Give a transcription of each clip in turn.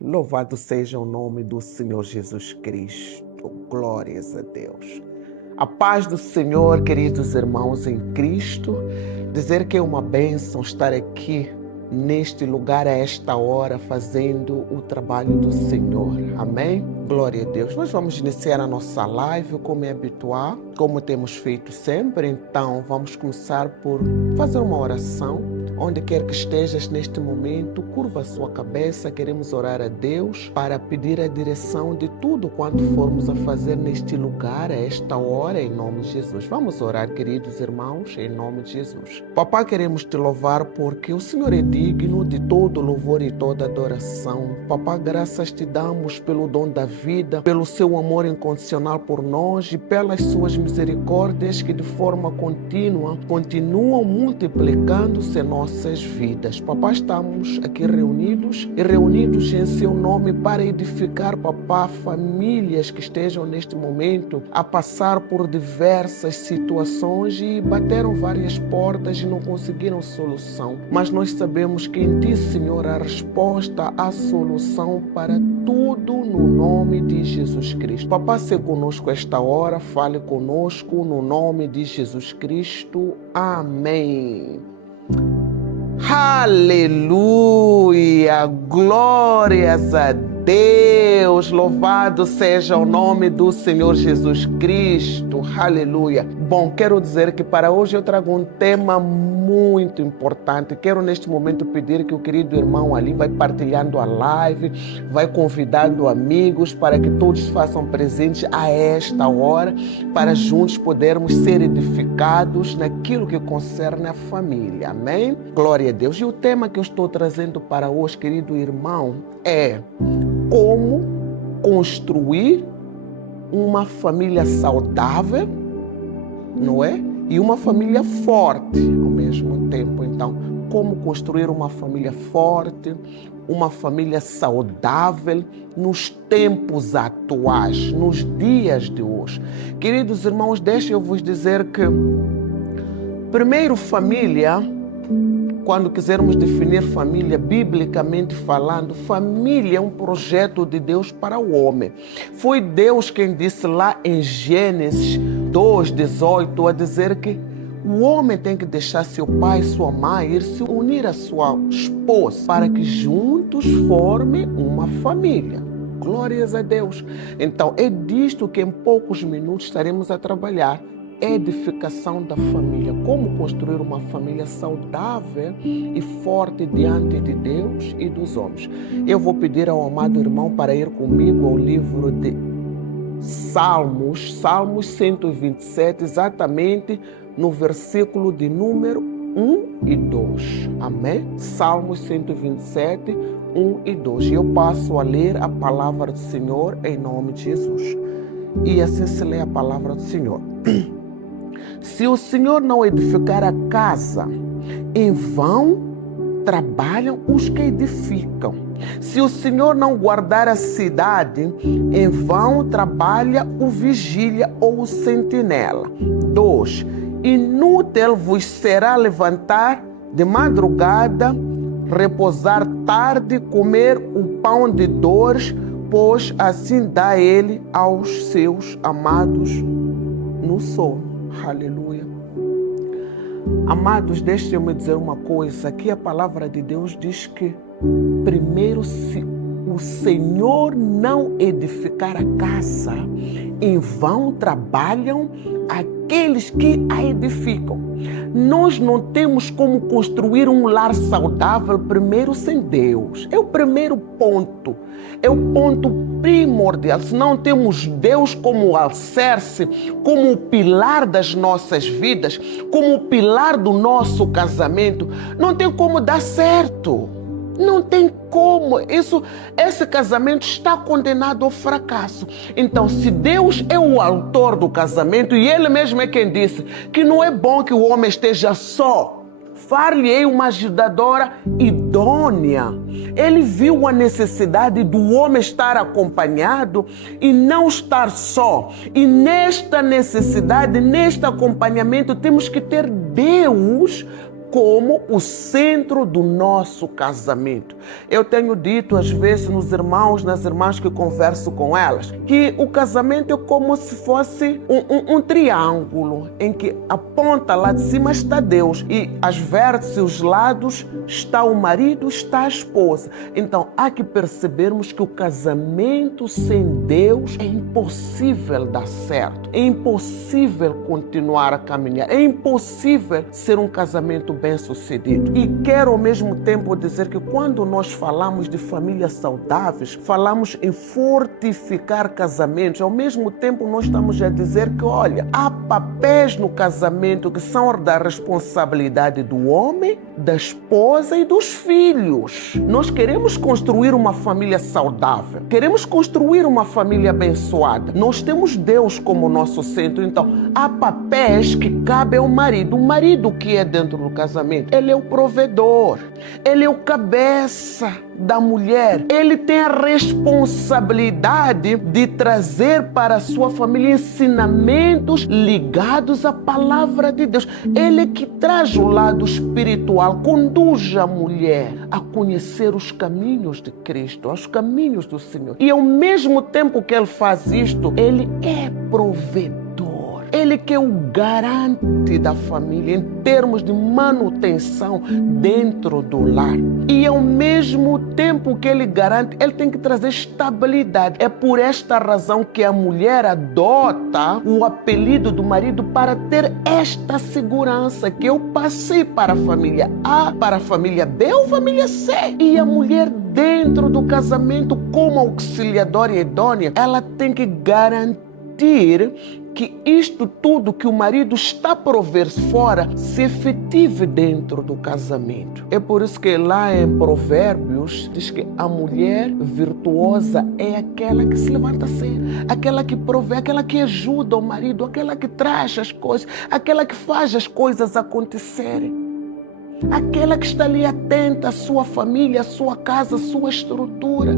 Louvado seja o nome do Senhor Jesus Cristo. Glórias a Deus. A paz do Senhor, queridos irmãos em Cristo. Dizer que é uma bênção estar aqui neste lugar a esta hora fazendo o trabalho do Senhor. Amém? Glória a Deus. Nós vamos iniciar a nossa live como é habitual, como temos feito sempre. Então vamos começar por fazer uma oração. Onde quer que estejas neste momento, curva a sua cabeça. Queremos orar a Deus para pedir a direção de tudo quanto formos a fazer neste lugar, a esta hora, em nome de Jesus. Vamos orar, queridos irmãos, em nome de Jesus. Papai, queremos te louvar porque o Senhor é digno de todo louvor e toda adoração. Papai, graças te damos pelo dom da vida, pelo seu amor incondicional por nós e pelas suas misericórdias que de forma contínua continuam multiplicando-se em nossas vidas. Papai, estamos aqui reunidos em seu nome para edificar, papai, famílias que estejam neste momento a passar por diversas situações e bateram várias portas e não conseguiram solução. Mas nós sabemos que em ti, Senhor, a resposta, a solução para tudo no nome de Jesus Cristo. Papai, seja conosco esta hora, fale conosco no nome de Jesus Cristo. Amém. Aleluia, glórias a Deus, louvado seja o nome do Senhor Jesus Cristo, aleluia. Bom, quero dizer que para hoje eu trago um tema muito importante. Quero neste momento pedir que o querido irmão ali vai partilhando a live, vai convidando amigos para que todos façam presente a esta hora, para juntos podermos ser edificados naquilo que concerne a família, amém? Glória a Deus. E o tema que eu estou trazendo para hoje, querido irmão, é como construir uma família saudável, não é? E uma família forte ao mesmo tempo. Então, como construir uma família forte, uma família saudável nos tempos atuais, nos dias de hoje. Queridos irmãos, deixa eu vos dizer que, primeiro, família, quando quisermos definir família, biblicamente falando, família é um projeto de Deus para o homem. Foi Deus quem disse lá em Gênesis 2:18 a dizer que o homem tem que deixar seu pai e sua mãe, ir se unir à sua esposa, para que juntos formem uma família. Glórias a Deus. Então, é disto que em poucos minutos estaremos a trabalhar. Edificação da família, como construir uma família saudável e forte diante de Deus e dos homens. Eu vou pedir ao amado irmão para ir comigo ao livro de Salmos 127, exatamente no versículo de número 1 e 2. Amém? Salmos 127, 1 e 2. E eu passo a ler a palavra do Senhor em nome de Jesus. E assim se lê a palavra do Senhor. Se o Senhor não edificar a casa, em vão trabalham os que edificam. Se o Senhor não guardar a cidade, em vão trabalha o vigília ou o sentinela. 2. Inútil vos será levantar de madrugada, repousar tarde, comer o pão de dores, pois assim dá ele aos seus amados no sono. Aleluia. Amados, deixem-me dizer uma coisa. Aqui a palavra de Deus diz que primeiro, se o Senhor não edificar a casa, em vão trabalham aqueles que a edificam. Nós não temos como construir um lar saudável primeiro sem Deus. É o primeiro ponto. É o ponto primordial. Se não temos Deus como alicerce, como o pilar das nossas vidas, como o pilar do nosso casamento, não tem como dar certo. Não tem como. Esse casamento está condenado ao fracasso. Então, se Deus é o autor do casamento, e Ele mesmo é quem disse que não é bom que o homem esteja só, far-lhe-ei uma ajudadora idônea. Ele viu a necessidade do homem estar acompanhado e não estar só. E nesta necessidade, neste acompanhamento, temos que ter Deus como o centro do nosso casamento. Eu tenho dito às vezes nos irmãos, nas irmãs que converso com elas, que o casamento é como se fosse um triângulo, em que a ponta lá de cima está Deus e as vértices, os lados, está o marido, está a esposa. Então há que percebermos que o casamento sem Deus é impossível dar certo, é impossível continuar a caminhar, é impossível ser um casamento bem-sucedido. E quero ao mesmo tempo dizer que quando nós falamos de famílias saudáveis, falamos em fortificar casamentos, ao mesmo tempo nós estamos a dizer que, olha, há papéis no casamento que são da responsabilidade do homem, da esposa e dos filhos. Nós queremos construir uma família saudável, queremos construir uma família abençoada. Nós temos Deus como nosso centro, então há papéis que cabem ao marido. O marido que é dentro do casamento, ele é o provedor, ele é o cabeça da mulher, ele tem a responsabilidade de trazer para a sua família ensinamentos ligados à palavra de Deus. Ele é que traz o lado espiritual, conduz a mulher a conhecer os caminhos de Cristo, os caminhos do Senhor. E ao mesmo tempo que ele faz isto, ele é provedor. Ele que é o garante da família em termos de manutenção dentro do lar. E ao mesmo tempo que ele garante, ele tem que trazer estabilidade. É por esta razão que a mulher adota o apelido do marido para ter esta segurança que eu passei para a família A, para a família B ou família C. E a mulher dentro do casamento como auxiliadora idônea, ela tem que garantir que isto tudo que o marido está a prover fora se efetive dentro do casamento. É por isso que lá em Provérbios diz que a mulher virtuosa é aquela que se levanta cedo, aquela que provê, aquela que ajuda o marido, aquela que traz as coisas, aquela que faz as coisas acontecerem, aquela que está ali atenta à sua família, à sua casa, à sua estrutura.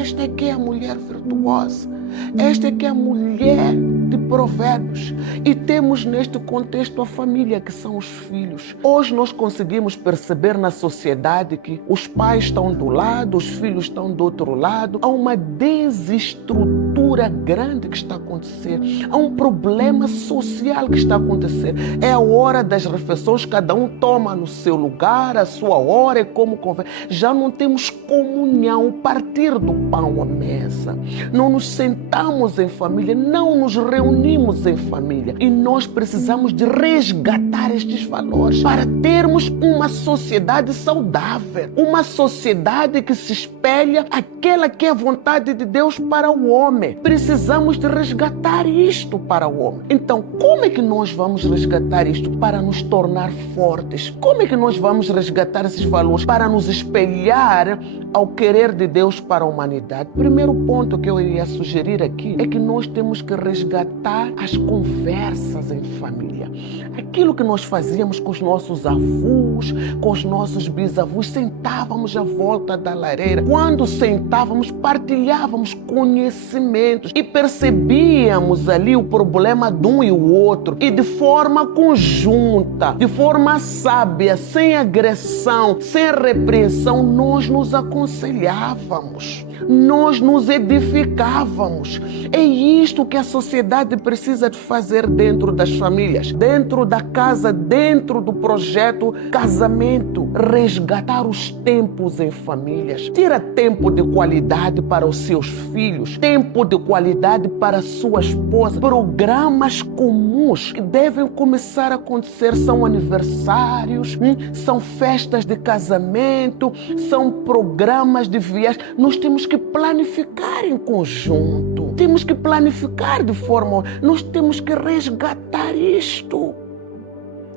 Esta é que é a mulher virtuosa. Esta é que é a mulher de Provérbios. E temos neste contexto a família, que são os filhos. Hoje nós conseguimos perceber na sociedade que os pais estão do lado, os filhos estão do outro lado. Há uma desestrutura grande que está a acontecer. Há um problema social que está a acontecer. É a hora das refeições, cada um toma no seu lugar, a sua hora, é como convém. Já não temos comunhão, o partir do pão à mesa. Não nos sentamos em família, não nos reunimos em família. E nós precisamos de resgatar estes valores para termos uma sociedade saudável, uma sociedade que se espelha aquela que é a vontade de Deus para o homem. Precisamos de resgatar isto para o homem. Então, como é que nós vamos resgatar isto para nos tornar fortes? Como é que nós vamos resgatar esses valores para nos espelhar ao querer de Deus para a humanidade? Primeiro ponto que eu iria sugerir aqui é que nós temos que resgatar as conversas em família. Aquilo que nós fazíamos com os nossos avós, com os nossos bisavós, sentávamos à volta da lareira. Quando sentávamos, partilhávamos conhecimentos e percebíamos ali o problema de um e o outro. E de forma conjunta, de forma sábia, sem agressão, sem repreensão, nós nos aconselhávamos. Nós nos edificávamos. É isto que a sociedade precisa de fazer dentro das famílias, dentro da casa, dentro do projeto casamento. Resgatar os tempos em famílias. Tira tempo de qualidade para os seus filhos, tempo de qualidade para a sua esposa. Programas comuns que devem começar a acontecer. São aniversários, são festas de casamento, são programas de viagem. Nós temos que planificar em conjunto. Temos que planificar de forma... Nós temos que resgatar isto.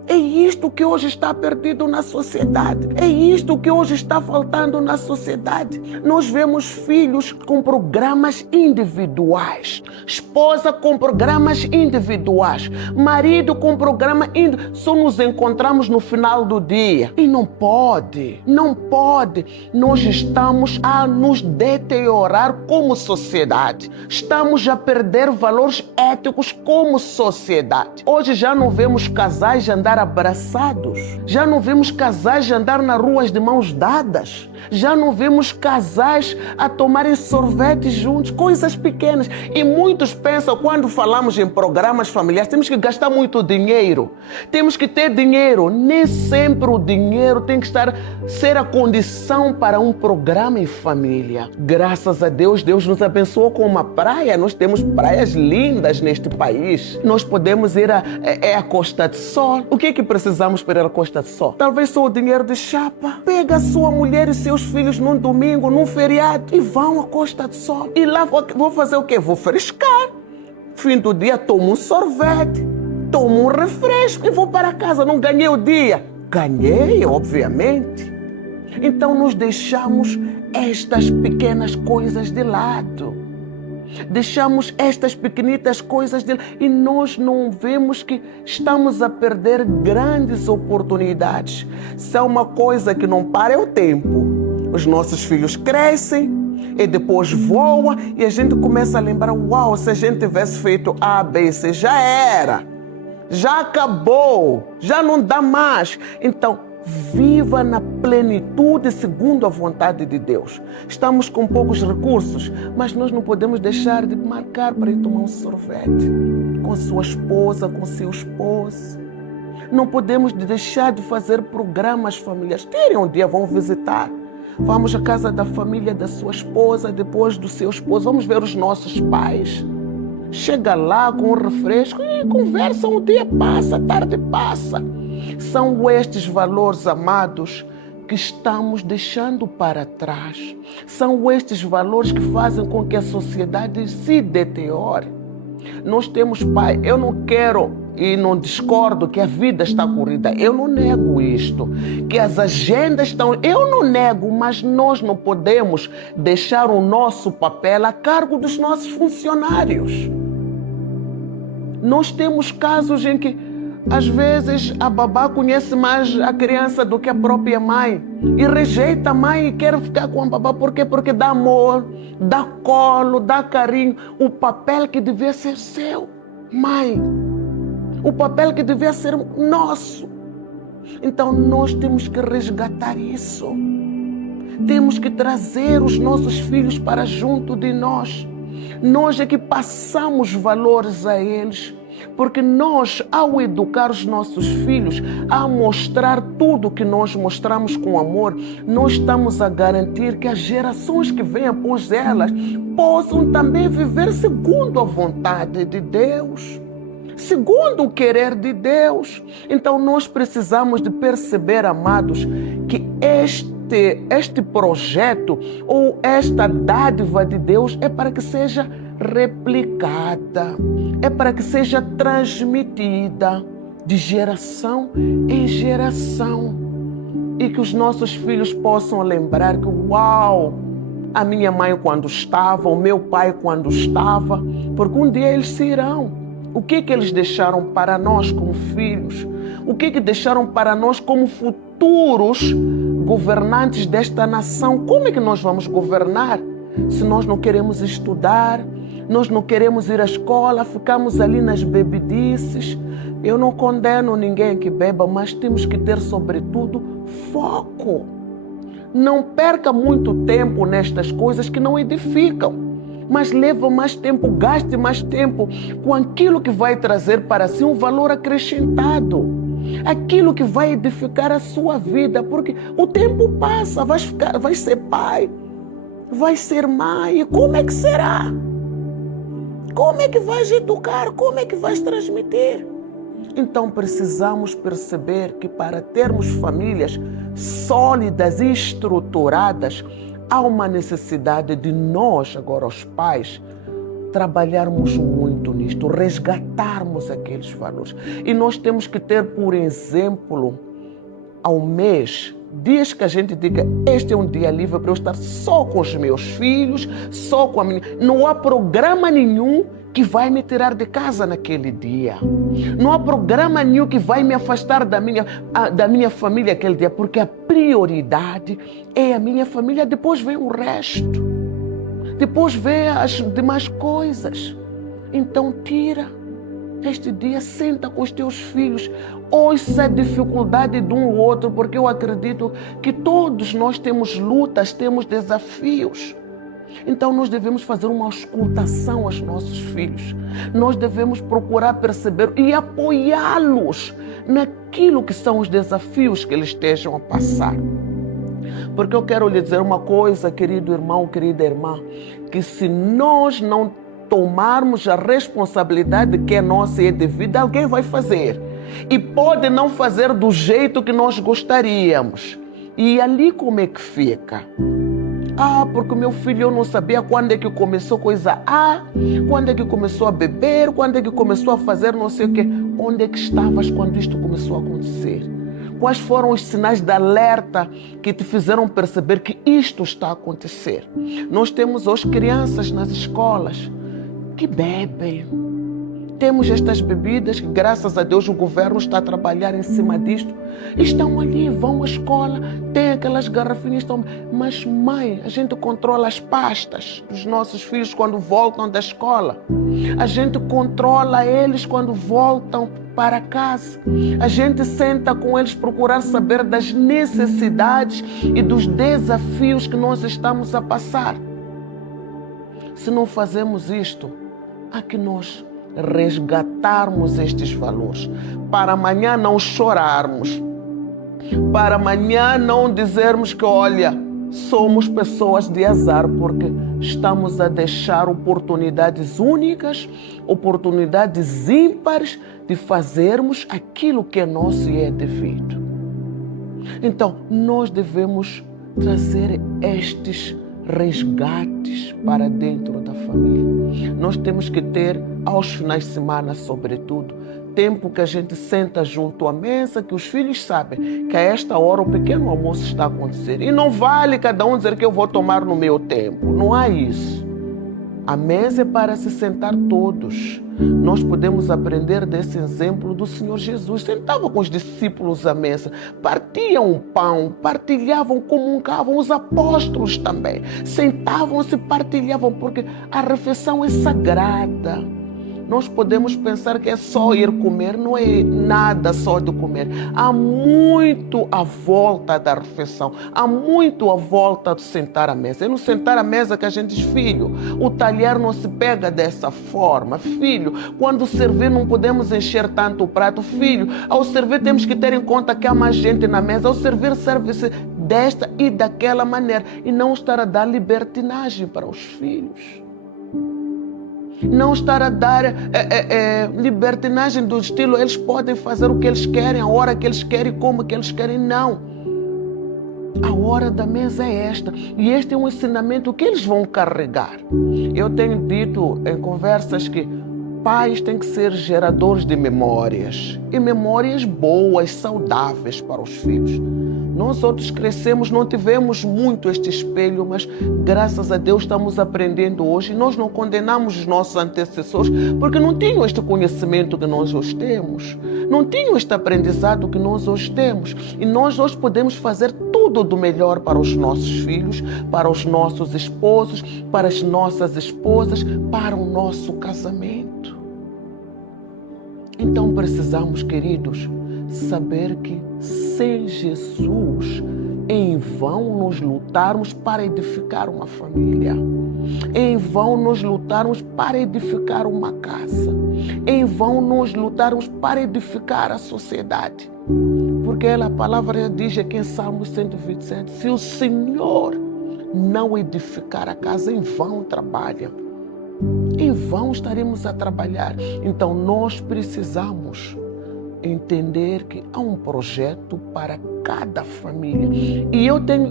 É isto que hoje está perdido na sociedade. É isto que hoje está faltando na sociedade. Nós vemos filhos com programas individuais, esposa com programas individuais, marido com programa individual. Só nos encontramos no final do dia. E não pode, não pode. Nós estamos a nos deteriorar como sociedade. Estamos a perder valores éticos como sociedade. Hoje já não vemos casais andar andar abraçados. Já não vemos casais andar nas ruas de mãos dadas. Já não vemos casais a tomarem sorvete juntos, coisas pequenas. E muitos pensam, quando falamos em programas familiares, temos que gastar muito dinheiro. Temos que ter dinheiro. Nem sempre o dinheiro tem que ser a condição para um programa em família. Graças a Deus, Deus nos abençoou com uma praia. Nós temos praias lindas neste país. Nós podemos ir à Costa de Sol. O que é que precisamos para ir à Costa de Sol? Talvez só o dinheiro de chapa. Pega a sua mulher e seus filhos num domingo, num feriado e vão à Costa de Sol. E lá vou fazer o quê? Vou frescar. Fim do dia tomo um sorvete, tomo um refresco e vou para casa. Não ganhei o dia? Ganhei, obviamente. Então nos deixamos estas pequenas coisas de lado. Deixamos estas pequenitas coisas de lado e nós não vemos que estamos a perder grandes oportunidades. Se há uma coisa que não para é o tempo. Os nossos filhos crescem e depois voam e a gente começa a lembrar, uau, se a gente tivesse feito A, B, C, já era. Já acabou, já não dá mais. Então, viva na plenitude segundo a vontade de Deus. Estamos com poucos recursos, mas nós não podemos deixar de marcar para ir tomar um sorvete com sua esposa, com seu esposo. Não podemos deixar de fazer programas familiares. Tirem um dia, vão visitar. Vamos à casa da família da sua esposa, depois do seu esposo. Vamos ver os nossos pais. Chega lá com um refresco e conversa, um dia passa, a tarde passa. São estes valores, amados, que estamos deixando para trás. São estes valores que fazem com que a sociedade se deteriore. Nós temos pai, eu não quero e não discordo que a vida está corrida, eu não nego isto, que as agendas estão, eu não nego, mas nós não podemos deixar o nosso papel a cargo dos nossos funcionários. Nós temos casos em que às vezes a babá conhece mais a criança do que a própria mãe e rejeita a mãe e quer ficar com a babá. Por quê? Porque dá amor, dá colo, dá carinho. O papel que devia ser seu, mãe. O papel que devia ser nosso. Então nós temos que resgatar isso. Temos que trazer os nossos filhos para junto de nós. Nós é que passamos valores a eles. Porque nós, ao educar os nossos filhos, a mostrar tudo que nós mostramos com amor, nós estamos a garantir que as gerações que vêm após elas possam também viver segundo a vontade de Deus, segundo o querer de Deus. Então nós precisamos de perceber, amados, que este projeto ou esta dádiva de Deus é para que seja replicada, é para que seja transmitida de geração em geração e que os nossos filhos possam lembrar que, uau, a minha mãe quando estava, o meu pai quando estava, porque um dia eles se irão. O que eles deixaram para nós como filhos? O que deixaram para nós como futuros governantes desta nação? Como é que nós vamos governar se nós não queremos estudar? Nós não queremos ir à escola, ficamos ali nas bebidices. Eu não condeno ninguém que beba, mas temos que ter, sobretudo, foco. Não perca muito tempo nestas coisas que não edificam, mas leva mais tempo, gaste mais tempo com aquilo que vai trazer para si um valor acrescentado. Aquilo que vai edificar a sua vida, porque o tempo passa, vai ser pai, vai ser mãe, e como é que será? Como é que vais educar? Como é que vais transmitir? Então precisamos perceber que para termos famílias sólidas e estruturadas, há uma necessidade de nós, agora os pais, trabalharmos muito nisto, resgatarmos aqueles valores. E nós temos que ter, por exemplo, ao mês, dias que a gente diga, este é um dia livre para eu estar só com os meus filhos, só com a minha... Não há programa nenhum que vai me tirar de casa naquele dia. Não há programa nenhum que vai me afastar da minha família aquele dia, porque a prioridade é a minha família, depois vem o resto. Depois vem as demais coisas. Então tira Este dia senta com os teus filhos, ouça a dificuldade de um ou outro, porque eu acredito que todos nós temos lutas, temos desafios. Então nós devemos fazer uma auscultação aos nossos filhos. Nós devemos procurar perceber e apoiá-los naquilo que são os desafios que eles estejam a passar. Porque eu quero lhe dizer uma coisa, querido irmão, querida irmã, que se nós não tomarmos a responsabilidade que é nossa e é devida, alguém vai fazer. E pode não fazer do jeito que nós gostaríamos. E ali como é que fica? Porque o meu filho, eu não sabia quando é que começou coisa A, quando é que começou a beber, quando é que começou a fazer não sei o quê. Onde é que estavas quando isto começou a acontecer? Quais foram os sinais de alerta que te fizeram perceber que isto está a acontecer? Nós temos hoje crianças nas escolas que bebem. Temos estas bebidas que, graças a Deus, o governo está a trabalhar em cima disto. Estão ali, vão à escola, tem aquelas garrafinhas. Mas, mãe, a gente controla as pastas dos nossos filhos quando voltam da escola. A gente controla eles quando voltam para casa. A gente senta com eles procurar saber das necessidades e dos desafios que nós estamos a passar. Se não fazemos isto, há que nós resgatarmos estes valores, para amanhã não chorarmos, para amanhã não dizermos que, olha, somos pessoas de azar, porque estamos a deixar oportunidades únicas, oportunidades ímpares de fazermos aquilo que é nosso e é devido. Então, nós devemos trazer estes resgates para dentro da família. Nós temos que ter, aos finais de semana, sobretudo, tempo que a gente senta junto à mesa, que os filhos sabem que a esta hora o pequeno almoço está a acontecer. E não vale cada um dizer que eu vou tomar no meu tempo. Não há isso. A mesa é para se sentar todos. Nós podemos aprender desse exemplo do Senhor Jesus. Sentava com os discípulos à mesa, partiam o pão, partilhavam, comungavam, os apóstolos também. Sentavam-se e partilhavam, porque a refeição é sagrada. Nós podemos pensar que é só ir comer, não é nada só de comer. Há muito à volta da refeição, há muito à volta de sentar à mesa. É no sentar à mesa que a gente diz, filho, o talher não se pega dessa forma. Filho, quando servir não podemos encher tanto o prato. Filho, ao servir temos que ter em conta que há mais gente na mesa. Ao servir, serve-se desta e daquela maneira. E não estar a dar libertinagem para os filhos. Não estar a dar libertinagem do estilo, eles podem fazer o que eles querem, a hora que eles querem, como que eles querem. Não. A hora da mesa é esta. E este é um ensinamento que eles vão carregar. Eu tenho dito em conversas que pais têm que ser geradores de memórias. E memórias boas, saudáveis para os filhos. Nós outros crescemos, não tivemos muito este espelho, mas graças a Deus estamos aprendendo hoje. E nós não condenamos os nossos antecessores porque não tinham este conhecimento que nós hoje temos. Não tinham este aprendizado que nós hoje temos. E nós hoje podemos fazer tudo do melhor para os nossos filhos, para os nossos esposos, para as nossas esposas, para o nosso casamento. Então precisamos, queridos, saber que sem Jesus, em vão nos lutarmos para edificar uma família. Em vão nos lutarmos para edificar uma casa. Em vão nos lutarmos para edificar a sociedade. Porque a palavra diz aqui em Salmo 127, se o Senhor não edificar a casa, em vão trabalha. Em vão estaremos a trabalhar. Então nós precisamos entender que há um projeto para cada família. E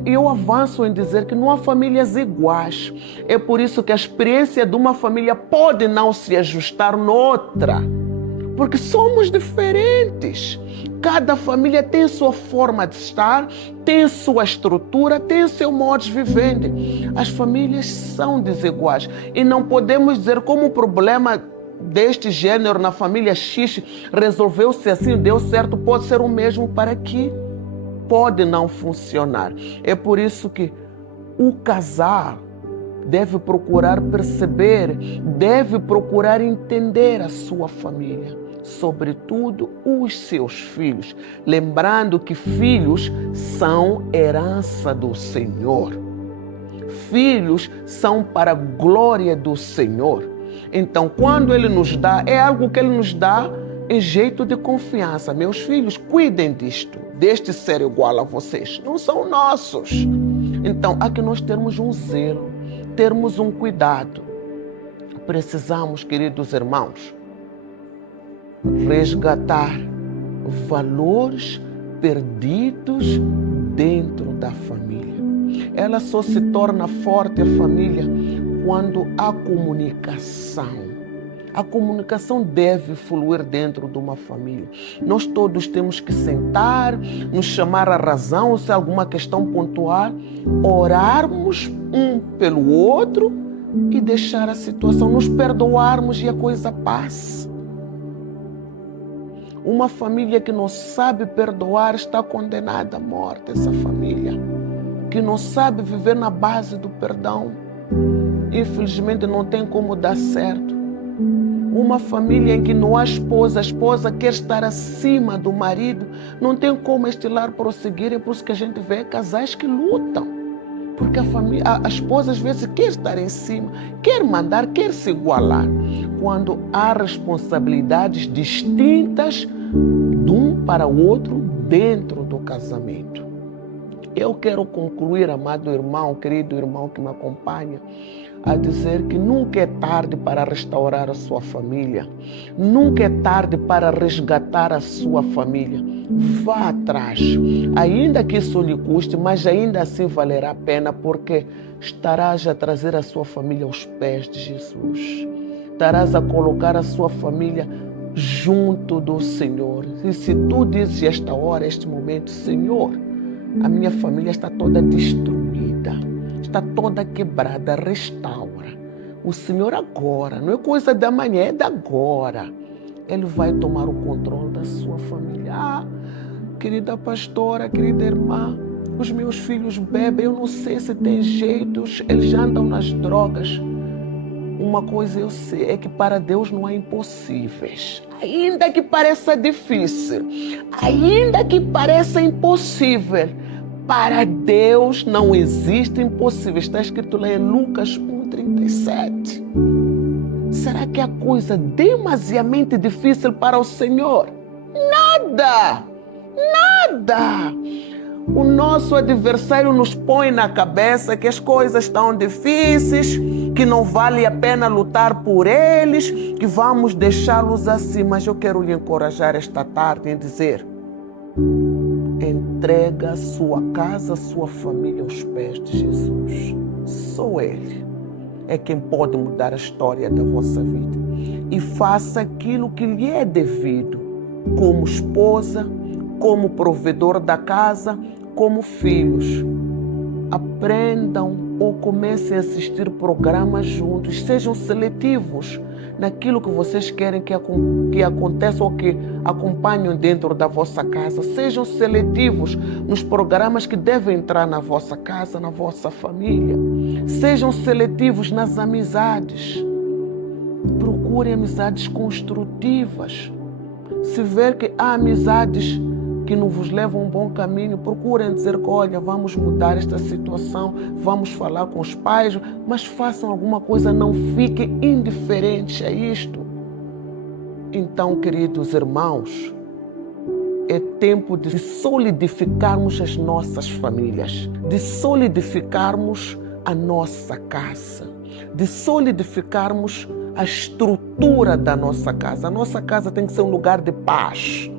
eu avanço em dizer que não há famílias iguais. É por isso que a experiência de uma família pode não se ajustar noutra. Porque somos diferentes. Cada família tem sua forma de estar, tem sua estrutura, tem seu modo de viver. As famílias são desiguais. E não podemos dizer como o problema deste gênero na família X resolveu-se assim, deu certo, pode ser o mesmo para aqui. Pode não funcionar. É por isso que o casal deve procurar perceber, deve procurar entender a sua família. sobretudo os seus filhos. Lembrando que filhos são herança do Senhor. Filhos são para a glória do Senhor. Então, quando Ele nos dá, é algo que Ele nos dá em jeito de confiança. Meus filhos, cuidem deste ser igual a vocês. Não são nossos. Então, há que nós termos um zelo, termos um cuidado. Precisamos, queridos irmãos, resgatar valores perdidos dentro da família. Ela só se torna forte, a família, quando há comunicação. A comunicação deve fluir dentro de uma família. Nós todos temos que sentar, nos chamar à razão, se há alguma questão pontual, orarmos um pelo outro e deixar a situação, nos perdoarmos e a coisa passa. Uma família que não sabe perdoar está condenada à morte, essa família. Que não sabe viver na base do perdão, infelizmente não tem como dar certo. Uma família em que não há esposa, a esposa quer estar acima do marido, não tem como estilar prosseguir, é por isso que a gente vê casais que lutam. Porque a esposa às vezes quer estar em cima, quer mandar, quer se igualar. Quando há responsabilidades distintas de um para o outro dentro do casamento. Eu quero concluir, amado irmão, querido irmão que me acompanha, a dizer que nunca é tarde para restaurar a sua família. Nunca é tarde para resgatar a sua família. Vá atrás. Ainda que isso lhe custe, mas ainda assim valerá a pena, porque estarás a trazer a sua família aos pés de Jesus. Estarás a colocar a sua família junto do Senhor. E se tu dizes esta hora, este momento, Senhor, a minha família está toda destruída, está toda quebrada, restaura. O Senhor agora, não é coisa da manhã, é da agora. Ele vai tomar o controle da sua família. Ah, querida pastora, querida irmã, os meus filhos bebem, eu não sei se tem jeitos, eles já andam nas drogas. Uma coisa eu sei, é que para Deus não há impossíveis. Ainda que pareça difícil, ainda que pareça impossível, para Deus não existe impossível. Está escrito lá em Lucas 1,37. Será que é coisa demasiadamente difícil para o Senhor? Nada! Nada! O nosso adversário nos põe na cabeça que as coisas estão difíceis, que não vale a pena lutar por eles, que vamos deixá-los assim. Mas eu quero lhe encorajar esta tarde em dizer: entrega a sua casa, a sua família aos pés de Jesus. Só Ele é quem pode mudar a história da vossa vida. E faça aquilo que lhe é devido, como esposa, como provedor da casa, como filhos. Aprendam ou comecem a assistir programas juntos. Sejam seletivos naquilo que vocês querem que aconteça ou que acompanhem dentro da vossa casa. Sejam seletivos nos programas que devem entrar na vossa casa, na vossa família. Sejam seletivos nas amizades. Procurem amizades construtivas. Se ver que há amizades que não vos levam a um bom caminho, procurem dizer que, olha, vamos mudar esta situação, vamos falar com os pais, mas façam alguma coisa, não fiquem indiferentes a isto. Então, queridos irmãos, é tempo de solidificarmos as nossas famílias, de solidificarmos a nossa casa, de solidificarmos a estrutura da nossa casa. A nossa casa tem que ser um lugar de paz,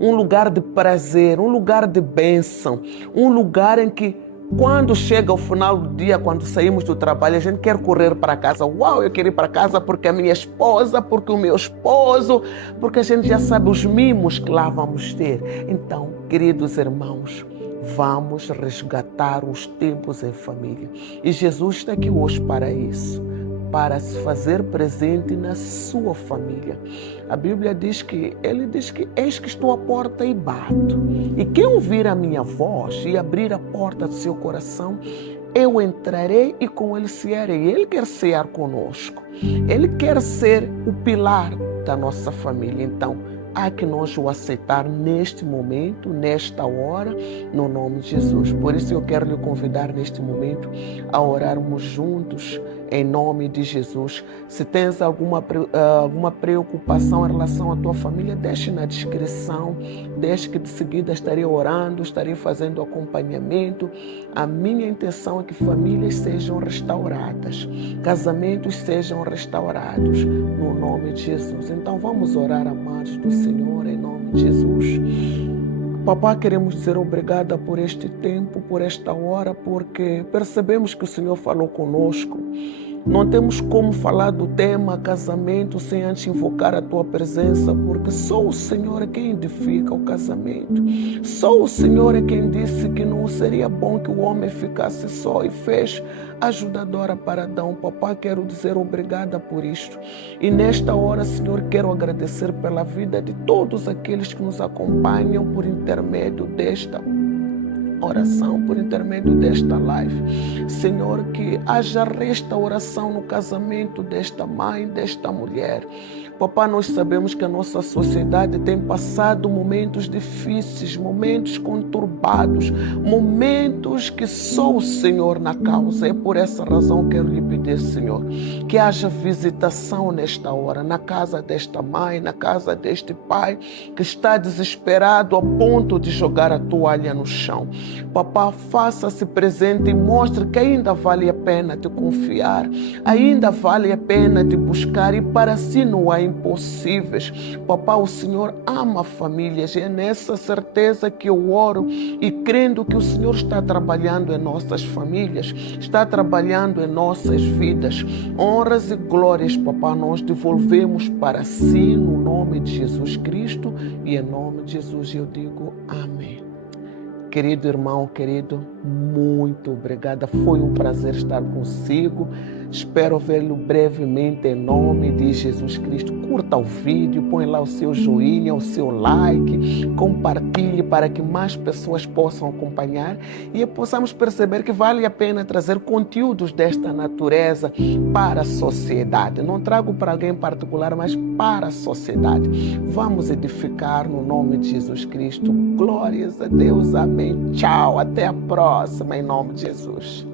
um lugar de prazer, um lugar de bênção, um lugar em que quando chega o final do dia, quando saímos do trabalho, a gente quer correr para casa. Uau, eu quero ir para casa porque a minha esposa, porque o meu esposo, porque a gente já sabe os mimos que lá vamos ter. Então, queridos irmãos, vamos resgatar os tempos em família. E Jesus está aqui hoje para isso, para se fazer presente na sua família. A Bíblia diz que, ele diz que eis que estou à porta e bato. E quem ouvir a minha voz e abrir a porta do seu coração, eu entrarei e com ele cearei. Ele quer cear conosco. Ele quer ser o pilar da nossa família. Então, há que nós o aceitar neste momento, nesta hora, no nome de Jesus. Por isso eu quero lhe convidar neste momento a orarmos juntos em nome de Jesus. Se tens alguma preocupação em relação à tua família, deixe na descrição, deixe que de seguida estarei orando, estarei fazendo acompanhamento. A minha intenção é que famílias sejam restauradas, casamentos sejam restaurados, no nome de Jesus. Então vamos orar, amados do Senhor, em nome de Jesus. Papai, queremos dizer obrigada por este tempo, por esta hora, porque percebemos que o Senhor falou conosco. Não temos como falar do tema casamento sem antes invocar a Tua presença, porque só o Senhor é quem edifica o casamento. Só o Senhor é quem disse que não seria bom que o homem ficasse só e fez ajudadora para Adão. Papai, quero dizer obrigada por isto. E nesta hora, Senhor, quero agradecer pela vida de todos aqueles que nos acompanham por intermédio desta oração, por intermédio desta live. Senhor, que haja restauração no casamento desta mãe, desta mulher. Papai, nós sabemos que a nossa sociedade tem passado momentos difíceis, momentos conturbados, momentos que só o Senhor na causa. É por essa razão que eu lhe pedir, Senhor, que haja visitação nesta hora, na casa desta mãe, na casa deste pai, que está desesperado a ponto de jogar a toalha no chão. Papai, faça-se presente e mostre que ainda vale a pena te confiar, ainda vale a pena te buscar, e para si não há impossíveis. Papai, o Senhor ama famílias, e é nessa certeza que eu oro e crendo que o Senhor está trabalhando em nossas famílias, está trabalhando em nossas vidas. Honras e glórias, papai, nós devolvemos para si no nome de Jesus Cristo, e em nome de Jesus eu digo amém. Querido irmão, querido, muito obrigada. Foi um prazer estar consigo. Espero vê-lo brevemente em nome de Jesus Cristo. Curta o vídeo, põe lá o seu joinha, o seu like, compartilhe para que mais pessoas possam acompanhar e possamos perceber que vale a pena trazer conteúdos desta natureza para a sociedade. Não trago para alguém em particular, mas para a sociedade. Vamos edificar no nome de Jesus Cristo. Glórias a Deus. Amém. Tchau. Até a próxima, em nome de Jesus.